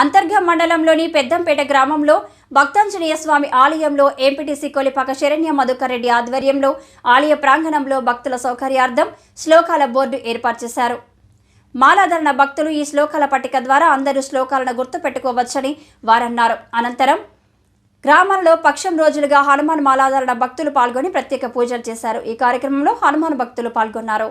అంతర్గ మండలంలోని పెద్దంపేట గ్రామంలో భక్తాంజనేయ స్వామి ఆలయంలో ఎంపీటీసీ కొలిపాక శరణ్య మధుకర్ రెడ్డి ఆధ్వర్యంలో ఆలయ ప్రాంగణంలో భక్తుల సౌకర్యార్థం శ్లోకాల బోర్డు ఏర్పాటు చేశారు. మాలాధరణ భక్తులు ఈ శ్లోకాల పట్టిక ద్వారా అందరూ శ్లోకాలను గుర్తుపెట్టుకోవచ్చని వారన్నారు. అనంతరం గ్రామంలో పక్షం రోజులుగా హనుమాన్ మాలాధారణ భక్తులు పాల్గొని ప్రత్యేక పూజలు చేశారు. ఈ కార్యక్రమంలో హనుమాన్ భక్తులు పాల్గొన్నారు.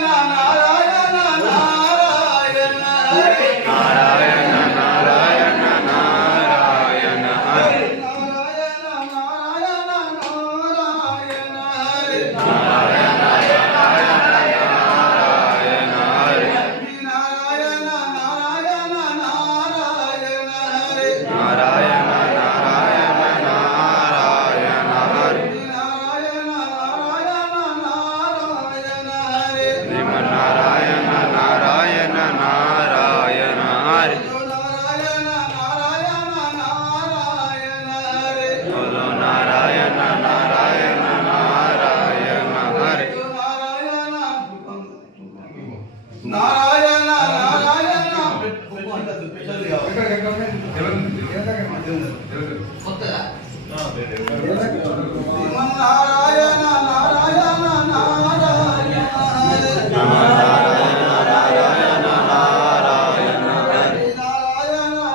Nada.